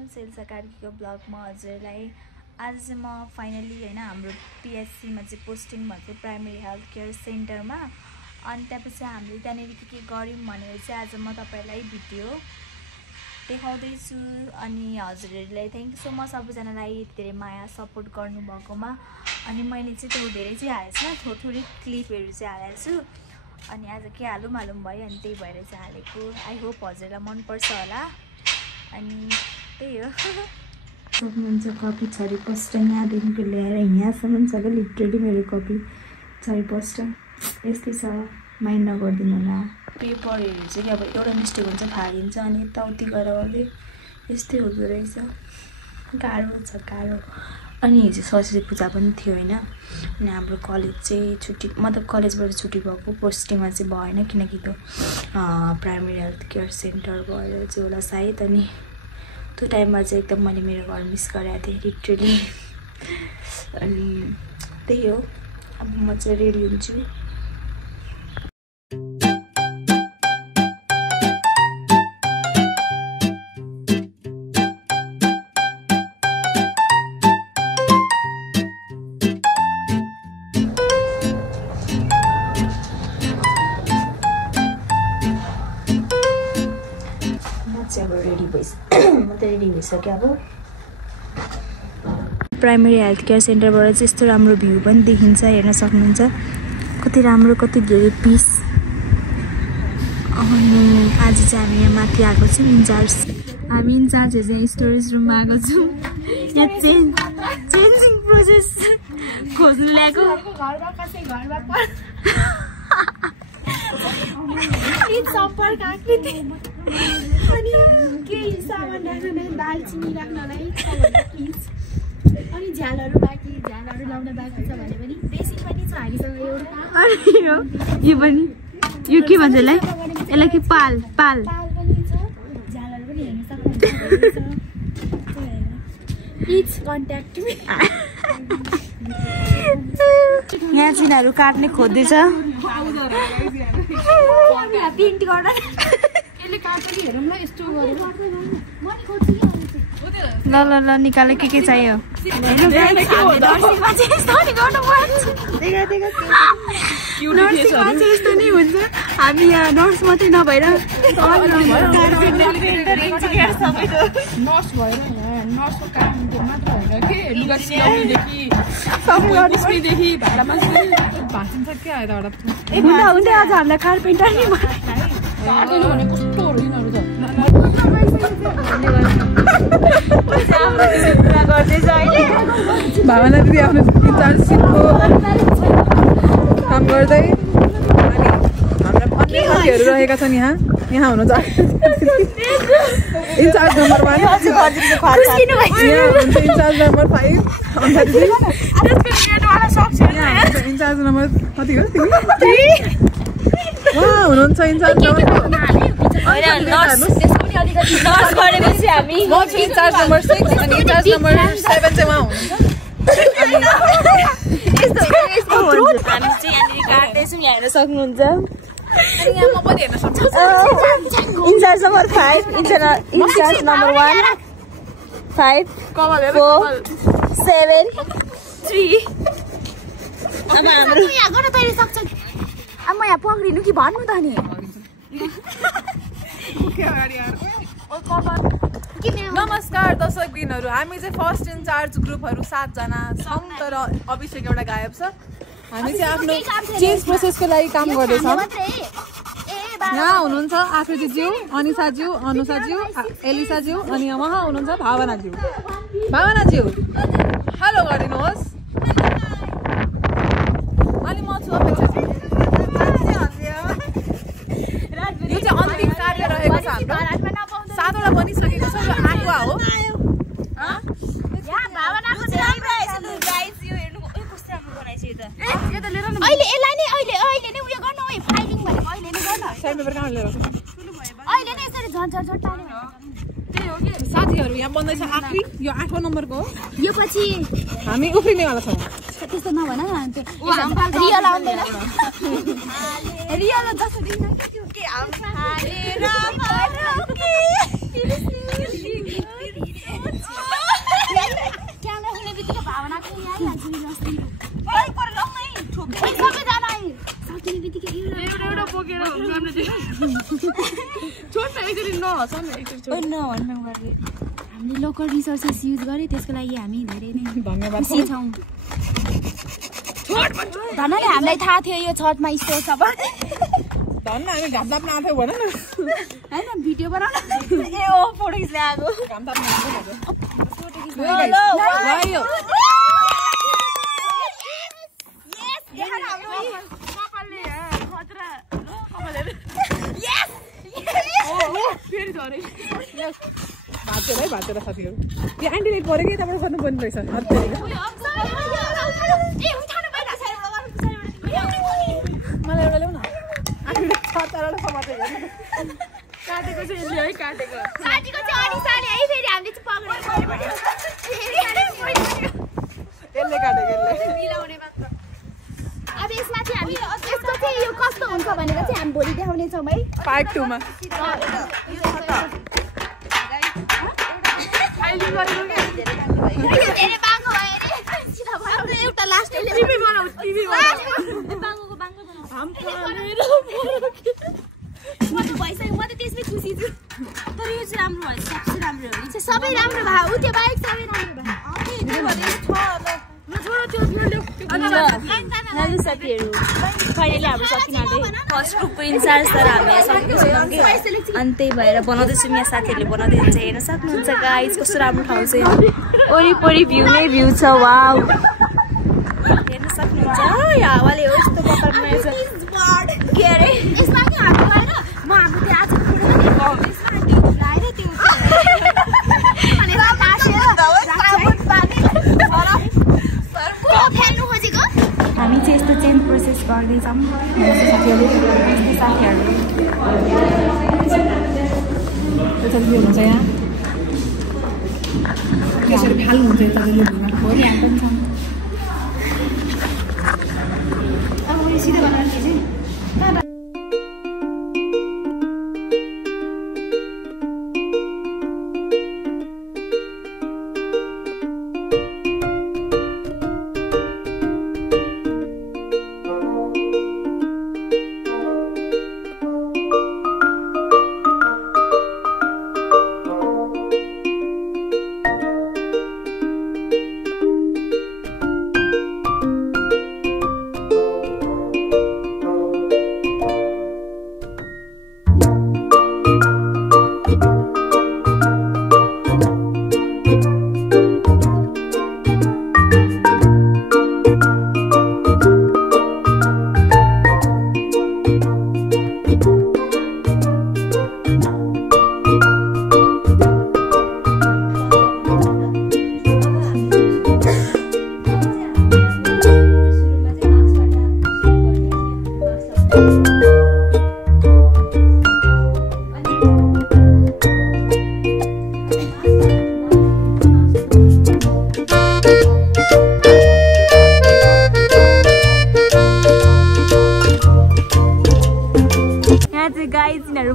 Welcome सेल्सा कार्कीको ब्लगमा हजुरलाई। आज चाहिँ म फाइनली हैन हाम्रो PSC मा चाहिँ पोस्टिङ भएको प्राइमेरी हेल्थ केयर सेन्टरमा। अनि त्यसपछि हामीले त्यहाँनेरि के गर्यौं भनेर चाहिँ आज म तपाईलाई भिडियो देखाउँदै छु। अनि हजुरहरुलाई थ्यांक यू सो मच सबैजनालाई धेरै माया सपोर्ट गर्नु भएकोमा। अनि मैले चाहिँ त्यो धेरै चाहिँ हालेछु न, थोरै क्लिपहरु चाहिँ हालेको छु। अनि आज के हालौँ भयो अनि त्यही भएर चाहिँ हालेको। आई होप हजुरलाई मन पर्छ होला। अनि त्यही हो। सक्नुहुन्छ कपी छरी पोस्टर यहाँदेखिको ल्याएर यहाँसम्म छ कि लिटरली मेरो कपी छरी पोस्टर यस्तै छ, माइन्ड नगर्दिनु होला। पेपरहरु चाहिँ अब एउटा मिस्टेक हुन्छ फालिन्छ अनि यताउति गर्दै यस्तै हुँदो रहेछ। गाह्रो छ गाह्रो। अनि हिजो सरस्वती पूजा पनि थियो हैन। अनि हाम्रो कलेज चाहिँ छुट्टी, मतलब कलेजबाट छुट्टी भएको, पोस्टिङमा चाहिँ भएन किनकि त्यो प्राइमेरी हेल्थ केयर सेन्टर भएर चाहिँ होला सायद। अनि त्यो टाइममा चाहिँ एकदम मैले मेरो घर मिस गरेको थिएँ लिटरली। अनि त्यही हो, अब म चाहिँ रेडी हुन्छु। प्राइमेरी हेल्थ केयर सेन्टरबाट चाहिँ यस्तो राम्रो भ्यू पनि देखिन्छ, हेर्न सक्नुहुन्छ। कति राम्रो, कति धेरै पिस। अनि आज चाहिँ हामी यहाँ माथि आएको छौँ इन्चार्ज। हामी इन्चार्जहरू चाहिँ स्टोरेज रुममा आएको छौँ। यहाँ चेन्जिङ प्रोसेस खोज्नु ल्याएको। अनि केही सामान राख्न दालचिनी राख्नलाई छ भने प्लिज। अनि झ्यालहरू बाँकी, झ्यालहरू लाउन बाँकी छ भने पनि बेसी पनि छ हामीसँग एउटा। अनि यो पनि यो के भन्छ यसलाई? यसलाई के पाल पाल पनि छ, झ्यालहरू पनि हेर्न सक्नुहुन्छ। Please contact me. यहाँ चिनाहरू काट्ने खोज्दैछ। प्रिन्ट गर्दा यसले काट्दै हेरौँ ल, यस्तो गरेर मैले खोज्छु कि ल ल ल निकाले के चाहियो। यस्तो नै हुन्छ। हामी यहाँ नर्स मात्रै नभएर नर्स भएर नर्सको काम मात्र होइन कि लुगा सिलाउनेदेखि सबैदेखि भाडा मान्छे भाषण छ क्या हुँदै आज हामीलाई कार्पेन्टर नि भने कस्तो दिनहरू छ। भावना दिदी आफ्नो इन्चार्जसिपको काम गर्दै। अनि हाम्रा अन्य साथीहरू रहेका छन् यहाँ हुनु छ इन्चार्ज नम्बर 1, यहाँ हुन्छ इन्चार्ज नम्बर 5 अन्त दिदी इन्चार्ज नम्बर कति हो तिमी? उहाँ हुनुहुन्छ इन्चार्ज नम्बर म छु इन्चार्ज नम्बर 6 अनि इन्चार्ज नम्बर 7 चाहिँ उहाँ हुनुहुन्छ। हामी चाहिँ यहाँनिर काट्दैछौँ, यहाँ हेर्न सक्नुहुन्छ। यहाँ म पनि हेर्न सक्छु। Incharge number 5, incharge number 1 5 4 7 3। अब हाम्रो यहाँ गर्न तैँले सक्छ। अब म यहाँ पक्रिनु कि भन्नु त नि। नमस्कार दर्शकबिनहरू, हामी चाहिँ फर्स्ट इन्चार्ज ग्रुपहरू 7 जना छौँ, तर अभिषेक एउटा गायब छ। हामी चाहिँ आफ्नो चेन्ज प्रोसेसको लागि काम गर्दैछौँ। यहाँ हुनुहुन्छ आकृतिज्यू, अनिसाज्यू, अनुसाज्यू, एलिसाज्यू अनि उहाँ हुनुहुन्छ भावनाज्यू। भावनाज्यू हेलो गरिदिनुहोस्। अनि म छु अपेक्षा। यो चाहिँ अन्तिम कार्य रहेको छ हाम्रो। 7वटा बनिसकेको छ, यो 8वाँ हो। अहिले यसलाई नै अहिले नै उयो गर्नु है, फाइलिङ भनेको अहिले नै गर्न। साइड पेपर कहाँ लिएर अहिले नै यसरी झन्झट टाल्यो। त्यही हो कि साथीहरू यहाँ बन्दैछ आखिरी, यो 8वाँ नम्बरको हो। यो पछि हामी उफ्रिनेवाला छौँ। त्यस्तो नभन रियल आउँदैन। रियल जस्तो दिन के एउटा बोकेर हामीले छोड्न एकचोटि नहँस न एकचोटि हामीले लोकल रिसोर्सेस युज गरे त्यसको लागि हामी धेरै नै धन्यवाद छौँ। धनले हामीलाई थाहा थियो यो छठमा यस्तो छ भने धन्न हामी घाम ताप्न आएको भन न हैन भिडियो बनाउन ए ओ फोटो खिच्न आएको घाम ताप्न आएको हेलो गयो यहाँ हाम्रो कपालले खतरा कपालले यस फेरि झरे भातेर है भातेर साथीहरू त्यो एन्टिनेट पऱ्यो कि यताबाट गर्नुपर्ने रहेछ मलाई एउटा ल्याउ न आफूले खतराबाट समातेको काटेको चाहिँ यसले है काटेको यसले काटेको यसले अब यसमा चाहिँ हामी यसको चाहिँ यो कस्तो हुन्छ भनेर चाहिँ हामी भोलि देखाउने छौँ है पार्ट 2 मा एउटा लास्ट टिभी बनाऊ टिभी म त भइसक्यो म त त्यसमै खुसी छु तर यो चाहिँ राम्रो भयो सबसे राम्रो हो सबै राम्रो भयो उ त्यो बाइक सबै राम्रो दाजु साथीहरू फाइनली हाम्रो सकिनाले फर्स्ट ग्रुपको इन्चार्ज तर हामीले सकेको छैनौँ कि अनि त्यही भएर बनाउँदैछौँ यहाँ साथीहरूले बनाउँदै हुन्छ हेर्न सक्नुहुन्छ गाइस कस्तो राम्रो ठाउँ छ वरिपरि भ्यू नै भ्यू छ वाउ हेर्न सक्नुहुन्छ यो हावाले हो यस्तो कपाल बनाएछ के अरे यसमा के हाम्रो गएर म हाम्रो त्यो आज हामी चाहिँ यस्तो चेन्ज प्रोसेस गर्दैछौँ त्यसरी हुन्छ यहाँ त्यसरी फाल्नु हुन्छ यता भोलि हामी पनि छौँ अब सिधै बनाएर चाहिँ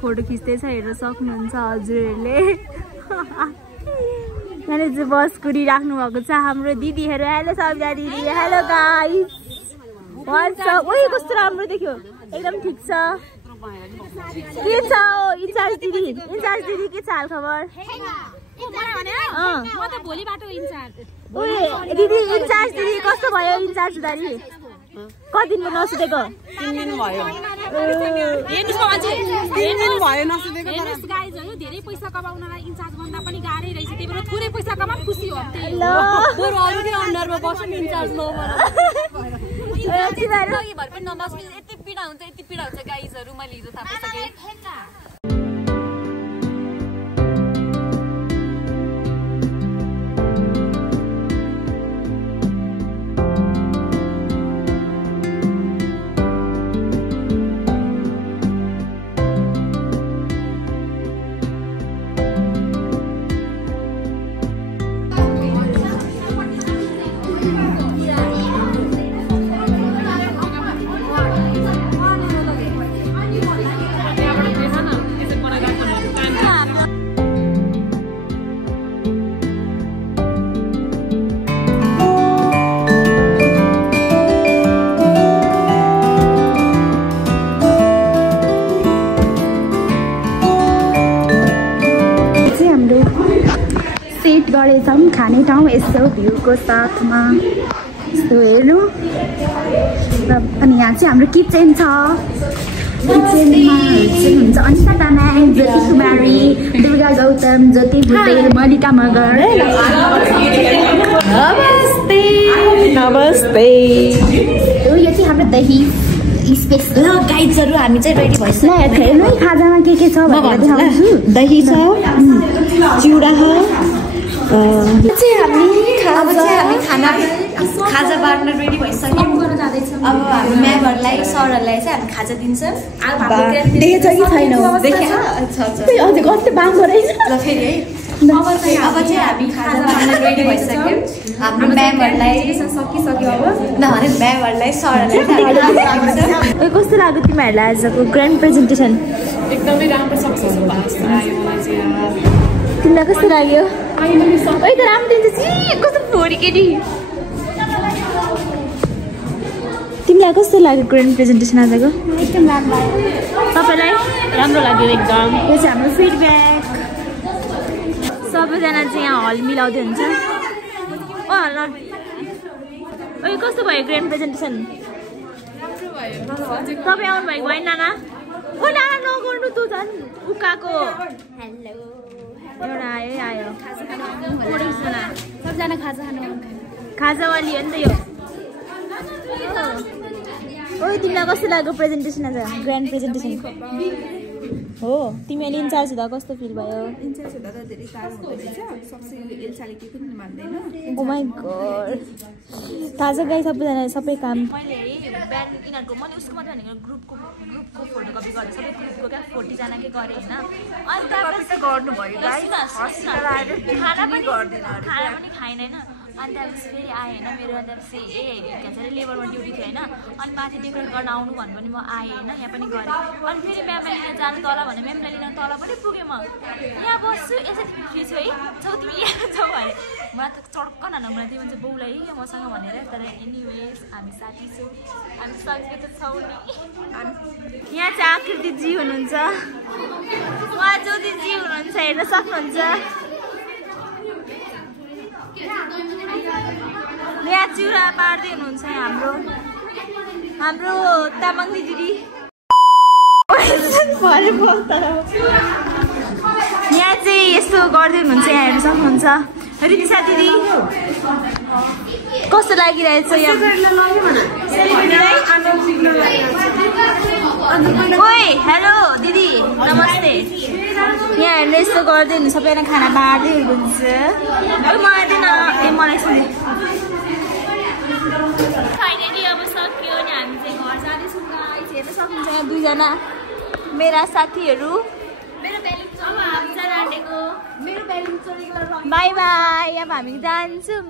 फोटो खिच्दैछ हेर्न सक्नुहुन्छ हजुरहरूले यहाँले चाहिँ बस कुरिराख्नु भएको छ हाम्रो दिदीहरू हेलो सब्जा दिदी हेलो गाइस वाट्सअप ओइ कस्तो राम्रो देख्यो एकदम ठिक छ के छ इन्चार्ज दिदी के छ हाल खबर म त भोलिबाट इन्चार्ज ओइ दिदी इन्चार्ज दिदी कस्तो भयो इन्चार्ज हुँदाखेरि कति दिन नसुतेको 3 दिन भयो हेर्नुस् अझै 3 दिन भयो नसुतेको हेर्नुस् गाइजहरु धेरै पैसा कमाउनलाई इन्चार्ज बन्दा पनि गाह्रै रहेछ त्यही भएर थोरै पैसा कमाउन खुसी हो त्यही ल बरु अरूकै अन्डरमा बस्नु इन्चार्ज नभएर यति भएर भर पनि नबस्नु यति पीडा हुन्छ गाइजहरु मैले हिजो थाहा पाइसके गरेछौँ खाने ठाउँ यसो भ्यूको साथमा यस्तो हेर्नु। अनि यहाँ चाहिँ हाम्रो किचन छ। किचनमा चाहिँ हुन्छ अनिता तामाङ, ज्योति कुमारी, दुर्गा गौतम, ज्योति भुटेल, मलिका मगर। नमस्ते नमस्ते। यो चाहिँ हाम्रो दही स्पेस ल गाइड्सहरू हामी चाहिँ रेडी भइसक्यो। हेर्नु है खाजामा के छ भनेर देखाउँछु। दही छ, चिउरा छ। हामी खाजा बाँड्न रेडी भइसक्यौँ। अब हामी म्यामहरूलाई सरहरूलाई चाहिँ हामी खाजा दिन्छौँ। देखेछ कि छैन? देखेन? अझै कस्तो बाँड्दो रहेछ। ल फेरि है अब चाहिँ हामी खाजा बाँड्न रेडी भइसक्यौँ। हाम्रो म्यामहरूलाई सकिसक्यो अब नभने म्यामहरूलाई सरहरूलाई। कस्तो लाग्यो तिमीहरूलाई आजको ग्रान्ड प्रेजेन्टेसन? एकदमै राम्रो सक्सेसफुल भएको जस्तो लाग्यो मलाई चाहिँ। तिमीलाई कस्तो लाग्यो? ओइ त राम्रो दिन्छ छि कस्तो फोरी केटी। तिमीलाई कस्तो लाग्यो ग्रान्ड प्रेजेन्टेसन आजको? एकदम राम्रो लाग्यो। तपाईँलाई? राम्रो लाग्यो एकदम। यो चाहिँ हाम्रो फिडब्याक। सबैजना चाहिँ यहाँ हल मिलाउँदै हुन्छ। ओ हल ओइ कस्तो भयो ग्रान्ड प्रेजेन्टेसन? तपाईँ आउनु भएको होइन नाना? ओ नाना नगर्नु तँ झन् उकाको। हेलो एउटा आयो सबजना खाजा खानु खाजावाली हो नि त यो। ओइ तिमीलाई कस्तो लाग्यो प्रेजेन्टेसन आज ग्रान्ड प्रेजेन्टेसन? हो तिमीले इन्चार्ज हुँदा कस्तो फिल भयो? इन्चार्ज हुँदा त धेरै टाढो हुँदैछ। सक्से एल्साले के पनि मान्दैन। ओ माई गॉड। ताजा गाई सबैजना सबै काम मैले बिहान यिनीहरूको मैले उसको मात्रै भनेको ग्रुपको फोटोकपी गरेँ सबै ग्रुपको क्या 40 जनाकै गरेँ होइन। अनि त्यहाँपछि गर्नुभयो खाना पनि खाएन होइन। अनि त्यहाँपछि फेरि आएँ होइन मेरो। त्यहाँपछि के भन्छ अरे लेबरमा ड्युटी थियो होइन। अनि माथि डेकोरेट गर्न आउनु भन्नु पनि म आएँ होइन। यहाँ पनि गरेँ। अनि फेरि म्यामलाई लिन जानु तल भने म्यामलाई लिन तल पनि पुगेँ म। यहाँ बस्छु यसरी फ्री छु है छौ तिमी यहाँ छौ भने मलाई त चड्क न मलाई त्यो मान्छे बाउलाई क्या मसँग भनेर। तर एनिवेज हामी साथी छौँ हामी सँगै त छौँ नि। यहाँ चाहिँ आकृतिजी हुनुहुन्छ, उहाँ ज्योतिजी हुनुहुन्छ, हेर्न सक्नुहुन्छ। यहाँ चिउरा पार्दै हुनुहुन्छ हाम्रो तामाङ दिदी। यहाँ चाहिँ यस्तो गर्दै हुनुहुन्छ, यहाँ हेर्न सक्नुहुन्छ। रितिसा दिदी कस्तो लागिरहेछ यहाँ? ओइ हेलो दिदी नमस्ते। यहाँ हेर्नु यस्तो गर्दै हुनु सबैजना खाना बाँड्दै हुनुहुन्छ। मलाई दिन मलाई सुने फाइनली अब सक्यो नि हामी चाहिँ घर जाँदैछौँ। हेर्न सक्नुहुन्छ यहाँ दुईजना मेरा साथीहरू। By by. अब हामी जान्छौँ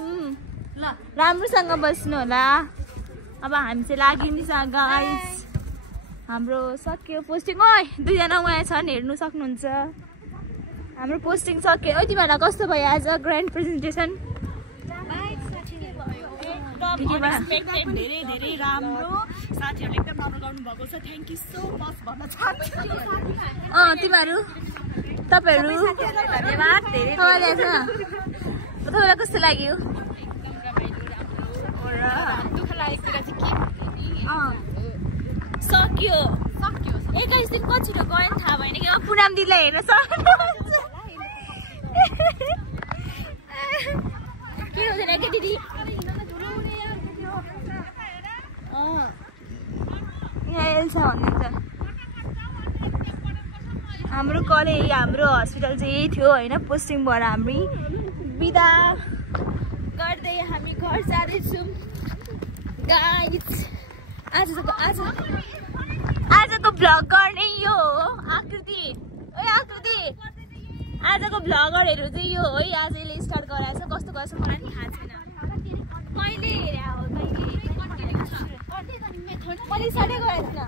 ल राम्रोसँग बस्नु होला। अब हामी चाहिँ लागिन्छ गाइस। हाम्रो सक्यो पोस्टिङ। ओइ दुईजना उहाँ छन् हेर्नु सक्नुहुन्छ। हाम्रो पोस्टिङ सक्यो। ओ तिमीहरूलाई कस्तो भयो आज ग्रान्ड प्रेजेन्टेसन? धेरै धेरै राम्रो। साथीहरूले एकदम राम्रो गर्नुभएको छ। थ्याङ्क यू सो मच भन्न चाहन्छु। तिमीहरू तपाईँहरू धन्यवाद धेरै। तपाईँलाई कस्तो लाग्यो? दुःख लागेको कुरा चाहिँ के सक्यो 21 दिन पछि गयो नि थाहा भएन कि। पुनम दिदीलाई हेर्न सक्नुहुन्छ के हुँदैन के दिदी? यहाँ एल्सा भन्नुहुन्छ। हाम्रो कलेज हाम्रो हस्पिटल चाहिँ यही थियो होइन। पोस्टिङ भएर हामी बिदा गर्दै हामी घर जाँदैछौँ गाइस। आजको भ्लग गर्ने यो हो आकृति। ओइ आकृति आजको भ्लगरहरू चाहिँ यो हो है। आज यसले स्टार्ट गराएको छ। कस्तो गर्छ मलाई नि थाहा छैन। कहिले हेरे हो मैले स्टार्टै गरेको थिइनँ।